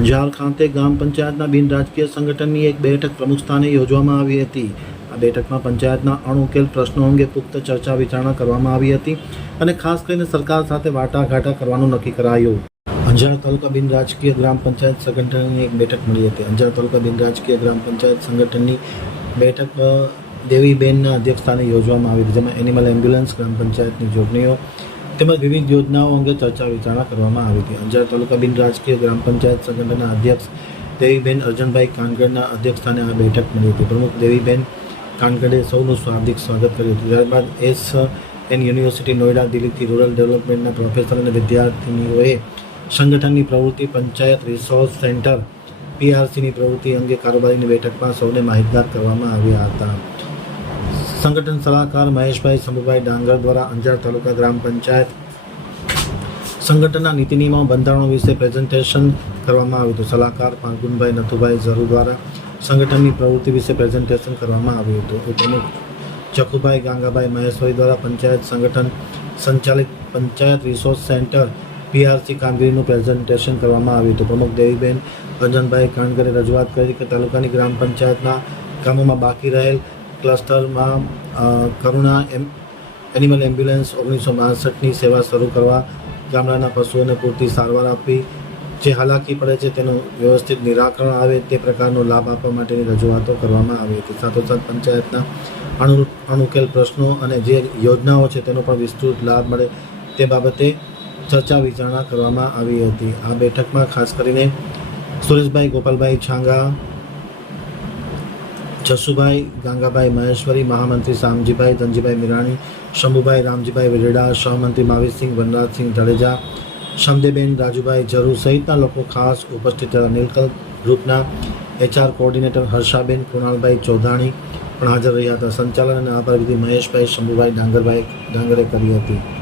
અંજાર ખાતે ગ્રામ પંચાયતના બિન રાજકીય સંગઠનની એક બેઠક પ્રમુખ સ્થાને યોજવામાં આવી હતી. આ બેઠકમાં પંચાયતના અણઉકેલ પ્રશ્નો અંગે પુખ્ત ચર્ચા વિચારણા કરવામાં આવી હતી અને ખાસ કરીને સરકાર સાથે વાટાઘાટા કરવાનું નક્કી કરાયું. અંજાર તાલુકા બિન રાજકીય ગ્રામ પંચાયત સંગઠનની એક બેઠક મળી હતી. અંજાર તાલુકા બિન રાજકીય ગ્રામ પંચાયત સંગઠનની બેઠક દેવીબેનના અધ્યક્ષસ્થાને યોજવામાં આવી હતી, જેમાં એનિમલ એમ્બ્યુલન્સ ગ્રામ પંચાયતની જોડણીઓ તેમજ વિવિધ યોજનાઓ અંગે ચર્ચા વિચારણા કરવામાં આવી હતી. અંજાર તાલુકા બિન રાજકીય ગ્રામ પંચાયત સંગઠનના અધ્યક્ષ દેવીબેન અર્જનભાઈ કાનગડના અધ્યક્ષસ્થાને આ બેઠક મળી હતી. પ્રમુખ દેવીબેન કાનગડે સૌનું સ્વાગતિક સ્વાગત કર્યું હતું. ત્યારબાદ એસ એન યુનિવર્સિટી નોઈડા દિલ્હીથી રૂરલ ડેવલપમેન્ટના પ્રોફેસર અને વિદ્યાર્થીનીઓએ સંગઠનની પ્રવૃત્તિ, પંચાયત રિસોર્સ સેન્ટર પીઆરસીની પ્રવૃત્તિ અંગે કારોબારીની બેઠકમાં સૌને માહિતગાર કરવામાં આવ્યા હતા. સંગઠન સલાહકાર મહેશભાઈ શંભુભાઈ ડાંગર દ્વારા અંજાર તાલુકા ગ્રામ પંચાયત સંગઠનના નીતિ નિયમો બંધારણો વિશે પ્રેઝન્ટેશન કરવામાં આવ્યું હતું. સલાહકાર પાંગુનભાઈ નથુભાઈ ઝરુ દ્વારા સંગઠનની પ્રવૃત્તિ વિશે પ્રેઝન્ટેશન કરવામાં આવ્યું હતું. ઉપપ્રમુખ ચકુભાઈ ગાંગાભાઈ મહેશભાઈ દ્વારા પંચાયત સંગઠન સંચાલિત પંચાયત રિસોર્સ સેન્ટર પીઆરસી કામગીરીનું પ્રેઝન્ટેશન કરવામાં આવ્યું હતું. પ્રમુખ દેવીબેન રંજનભાઈ કાનગરે રજૂઆત કરી કે તાલુકાની ગ્રામ પંચાયતના કામોમાં બાકી રહેલ ક્લસ્ટરમાં કરુણા એમ, એનિમલ એમ્બ્યુલન્સ ઓગણીસો બાસઠની સેવા શરૂ કરવા ગામડાના પશુઓને પૂરતી સારવાર આપવી. જે હાલાકી પડે છે તેનું વ્યવસ્થિત નિરાકરણ આવે, તે પ્રકારનો લાભ આપવા માટેની રજૂઆતો કરવામાં આવી હતી. સાથોસાથ પંચાયતના અણુ, અણુકેલ પ્રશ્નો અને જે યોજનાઓ છે તેનો પણ વિસ્તૃત લાભ મળે તે બાબતે ચર્ચા વિચારણા કરવામાં આવી હતી. આ બેઠકમાં ખાસ કરીને સુરેશભાઈ ગોપાલભાઈ છાંગા જસુભાઈ, ગાંગાભાઈ, મહેશ્વરી, મહામંત્રી શામજીભાઈ ધનજીભાઈ મિરાણી, શંભુભાઈ, રામજીભાઈ વેરડા, સહમંત્રી માવીરસિંહ, વનરાજસિંહ જાડેજા શમદેબેન રાજુભાઈ જરૂર સહિતના લોકો ખાસ ઉપસ્થિત રહ્યા. નીલકલ ગ્રુપના એચઆર કોઓર્ડિનેટર હર્ષાબેન, કૃણાલભાઈ ચૌધાણી પણ હાજર રહ્યા હતા. સંચાલન અને આભાર વિધિ મહેશભાઈ, શંભુભાઈ ડાંગરભાઈ ડાંગરે કરી હતી.